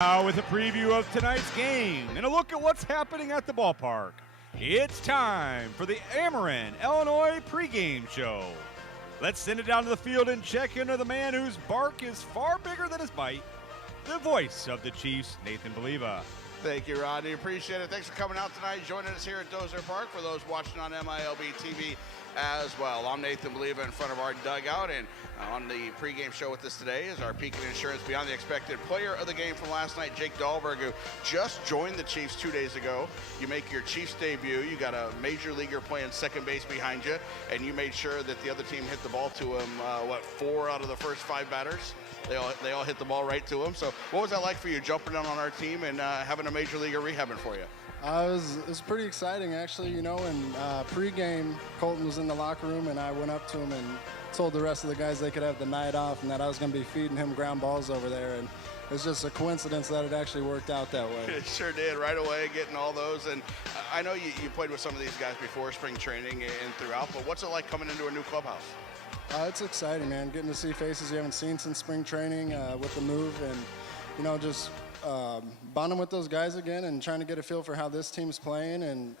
Now with a preview of tonight's game and a look at what's happening at the ballpark, it's time for the Ameren, Illinois pregame show. Let's send it down to the field and check into the man whose bark is far bigger than his bite, the voice of the Chiefs, Nathan Believa. Thank you, Rodney. Appreciate it. Thanks for coming out tonight, joining us here at Dozer Park. For those watching on MILB TV as well, I'm Nathan Believa in front of our dugout, and on the pregame show with us today is our Pekin Insurance Beyond the Expected player of the game from last night, Jake Dahlberg, who just joined the Chiefs 2 days ago. You make your Chiefs debut. You got a major leaguer playing second base behind you, and you made sure that the other team hit the ball to him, 4 out of the first 5 batters? They all hit the ball right to him. So what was that like for you, jumping down on our team and having a major leaguer rehabbing for you? It was pretty exciting, actually. You know, in pregame, Colton was in the locker room, and I went up to him and told the rest of the guys they could have the night off and that I was going to be feeding him ground balls over there. And it's just a coincidence that it actually worked out that way. It sure did, right away, getting all those. And I know you played with some of these guys before spring training and throughout, but what's it like coming into a new clubhouse? It's exciting, man. Getting to see faces you haven't seen since spring training with the move, and you know, just bonding with those guys again and trying to get a feel for how this team's playing, and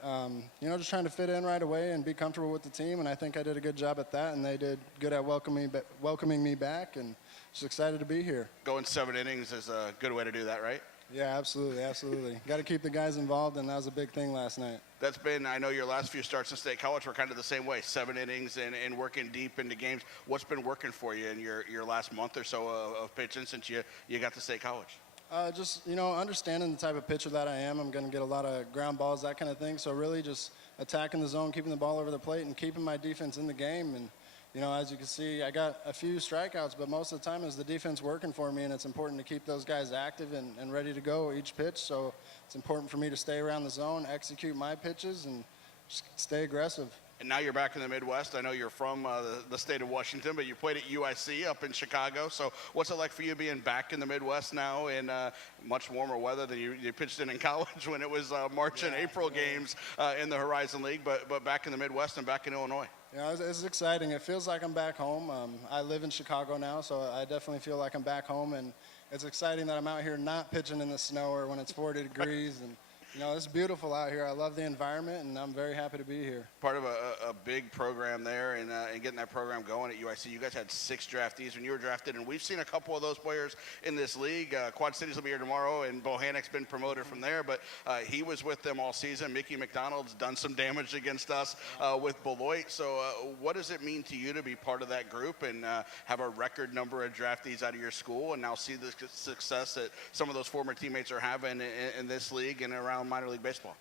you know, just trying to fit in right away and be comfortable with the team. And I think I did a good job at that, and they did good at welcoming me back, and just excited to be here. Going 7 innings is a good way to do that, right? Yeah, absolutely. Got to keep the guys involved, and that was a big thing last night. That's been, I know your last few starts in state college were kind of the same way, 7 innings and working deep into games. What's been working for you in your last month or so of pitching since you got to state college? Just, you know, understanding the type of pitcher that I am. I'm going to get a lot of ground balls, that kind of thing. So really just attacking the zone, keeping the ball over the plate, and keeping my defense in the game. And, you know, as you can see, I got a few strikeouts, but most of the time is the defense working for me, and it's important to keep those guys active and ready to go each pitch. So it's important for me to stay around the zone, execute my pitches, and just stay aggressive. And now you're back in the Midwest. I know you're from the state of Washington, but you played at UIC up in Chicago. So what's it like for you being back in the Midwest now in much warmer weather than you pitched in college when it was March and April games in the Horizon League, but back in the Midwest and back in Illinois? Yeah, it's exciting. It feels like I'm back home. I live in Chicago now, so I definitely feel like I'm back home. And it's exciting that I'm out here not pitching in the snow or when it's 40 degrees. And you know, it's beautiful out here. I love the environment, and I'm very happy to be here. Part of a big program there and getting that program going at UIC. You guys had 6 draftees when you were drafted, and we've seen a couple of those players in this league. Quad Cities will be here tomorrow, and Bohannek's been promoted from there, but he was with them all season. Mickey McDonald's done some damage against us with Beloit. So what does it mean to you to be part of that group and have a record number of draftees out of your school and now see the success that some of those former teammates are having in this league and around minor league baseball?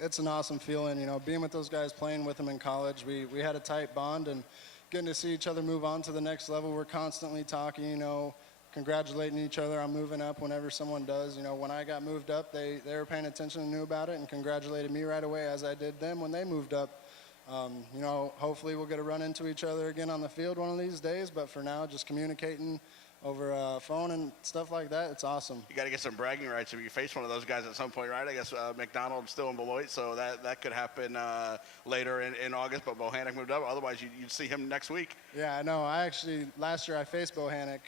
It's an awesome feeling, you know, being with those guys, playing with them in college. We had a tight bond, and getting to see each other move on to the next level. We're constantly talking, you know, congratulating each other on moving up whenever someone does. You know, when I got moved up, they were paying attention and knew about it and congratulated me right away as I did them when they moved up. You know, hopefully we'll get to run into each other again on the field one of these days, but for now, just communicating over phone and stuff like that. It's awesome. You got to get some bragging rights if you face one of those guys at some point, right? I guess McDonald's still in Beloit, so that could happen later in August, but Bohannek moved up. Otherwise, you'd see him next week. Yeah, I know. Last year I faced Bohannek,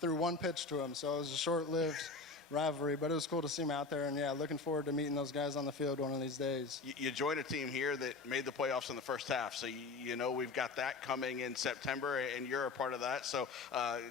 threw 1 pitch to him, so it was a short-lived rivalry, but it was cool to see him out there, and yeah, looking forward to meeting those guys on the field one of these days. You joined a team here that made the playoffs in the first half, so you know we've got that coming in September, and you're a part of that, so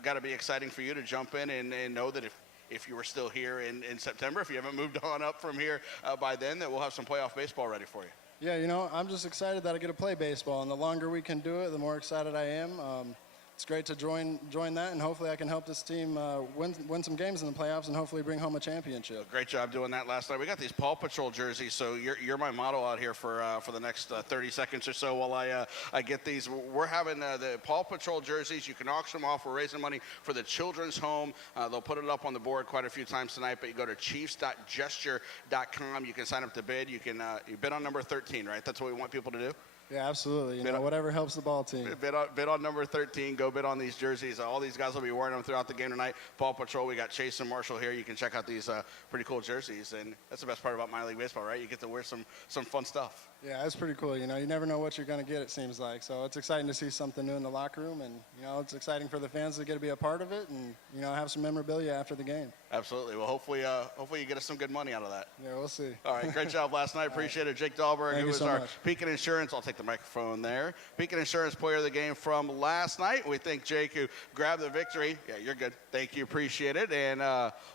got to be exciting for you to jump in and know that if you were still here in September, if you haven't moved on up from here by then, that we'll have some playoff baseball ready for you. Yeah, you know, I'm just excited that I get to play baseball, and the longer we can do it, the more excited I am. It's great to join that, and hopefully I can help this team win some games in the playoffs and hopefully bring home a championship. Great job doing that last night. We got these Paw Patrol jerseys, so you're my model out here for the next 30 seconds or so while I get these. We're having the Paw Patrol jerseys. You can auction them off. We're raising money for the Children's Home. They'll put it up on the board quite a few times tonight, but you go to chiefs.gesture.com. You can sign up to bid. You can you bid on number 13, right? That's what we want people to do. Yeah, absolutely. You know, whatever helps the ball team. Bid on number 13. Go bid on these jerseys. All these guys will be wearing them throughout the game tonight. Paw Patrol, we got Chase and Marshall here. You can check out these pretty cool jerseys. And that's the best part about minor league baseball, right? You get to wear some fun stuff. Yeah, that's pretty cool. You know, you never know what you're going to get, it seems like. So it's exciting to see something new in the locker room. And, you know, it's exciting for the fans to get to be a part of it and, you know, have some memorabilia after the game. Absolutely. Well, hopefully you get us some good money out of that. Yeah, we'll see. All right, great job last night. Appreciate it. Jake Dahlberg, who was our Pekin Insurance. I'll take the microphone there. Pekin Insurance player of the game from last night. We thank Jake, who grabbed the victory. Yeah, you're good. Thank you. Appreciate it. And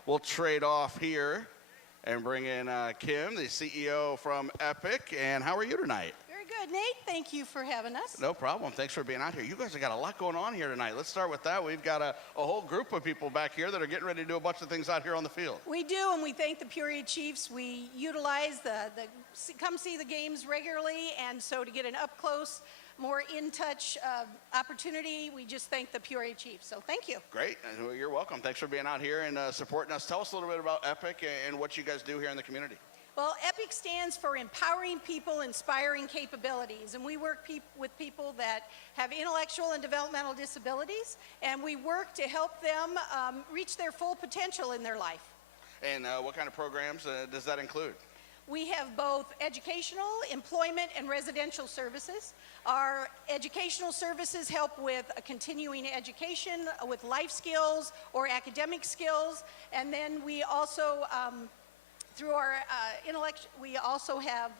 we'll trade off here and bring in Kim, the CEO from Epic. And how are you tonight? Good, Nate. Thank you for having us. No problem. Thanks for being out here. You guys have got a lot going on here tonight. Let's start with that. We've got a whole group of people back here that are getting ready to do a bunch of things out here on the field. We do, and we thank the Peoria Chiefs. We utilize the come see the games regularly, and so to get an up-close, more in-touch opportunity, we just thank the Peoria Chiefs. So thank you. Great. You're welcome. Thanks for being out here and supporting us. Tell us a little bit about Epic and what you guys do here in the community. Well, EPIC stands for Empowering People, Inspiring Capabilities, and we work with people that have intellectual and developmental disabilities, and we work to help them reach their full potential in their life. And what kind of programs does that include? We have both educational, employment, and residential services. Our educational services help with a continuing education, with life skills or academic skills, and then we also through our we also have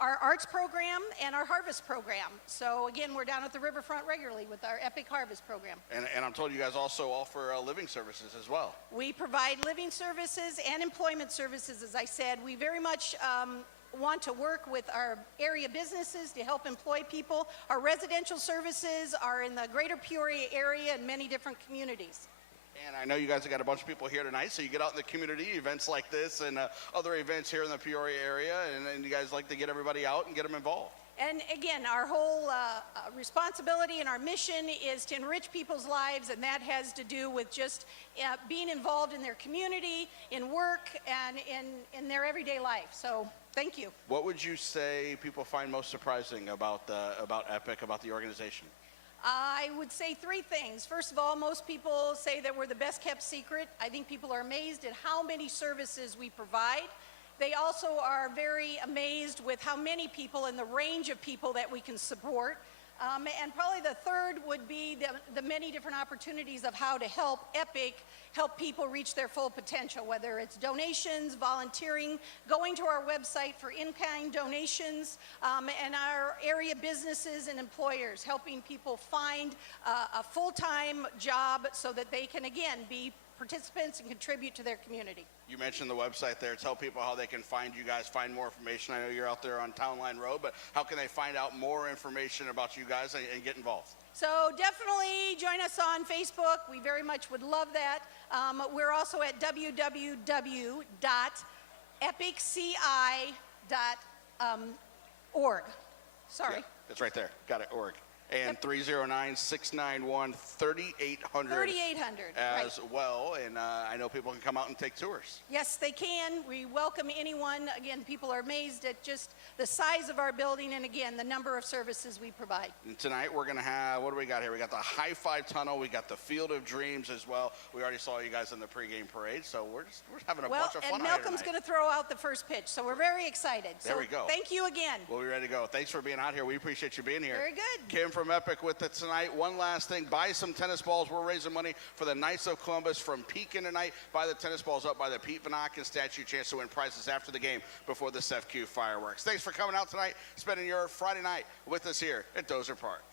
our arts program and our harvest program. So again, we're down at the riverfront regularly with our Epic Harvest program. And I'm told you guys also offer living services as well. We provide living services and employment services, as I said. We very much want to work with our area businesses to help employ people. Our residential services are in the greater Peoria area and many different communities. And I know you guys have got a bunch of people here tonight, so you get out in the community, events like this and other events here in the Peoria area, and you guys like to get everybody out and get them involved. And again, our whole responsibility and our mission is to enrich people's lives, and that has to do with just being involved in their community, in work, and in their everyday life. So thank you. What would you say people find most surprising about Epic, about the organization? I would say three things. First of all, most people say that we're the best kept secret. I think people are amazed at how many services we provide. They also are very amazed with how many people and the range of people that we can support. And probably the third would be the many different opportunities of how to help Epic help people reach their full potential, whether it's donations, volunteering, going to our website for in-kind donations, and our area businesses and employers, helping people find a full-time job so that they can, again, be participants and contribute to their community. You mentioned the website there. Tell people how they can find you guys, find more information. I know you're out there on Town Line Road, but how can they find out more information about you guys and get involved? So definitely join us on Facebook. We very much would love that. We're also at www.epicci.org. Sorry. Yeah, it's right there. Got it, org. And 309-691-3800 as well. And I know people can come out and take tours. Yes, they can. We welcome anyone. Again, people are amazed at just the size of our building and, again, the number of services we provide. And tonight we're going to have, what do we got here? We got the High Five Tunnel. We got the Field of Dreams as well. We already saw you guys in the pregame parade, so we're having a bunch of fun. And Malcolm's going to throw out the first pitch, so we're very excited. There we go. Thank you again. We'll be ready to go. Thanks for being out here. We appreciate you being here. Very good. Kim from Epic with it tonight. One last thing, buy some tennis balls. We're raising money for the Knights of Columbus from Pekin tonight. Buy the tennis balls up by the Pete Van Aken statue. Chance to win prizes after the game before the CEFQ fireworks. Thanks for coming out tonight, spending your Friday night with us here at Dozer Park.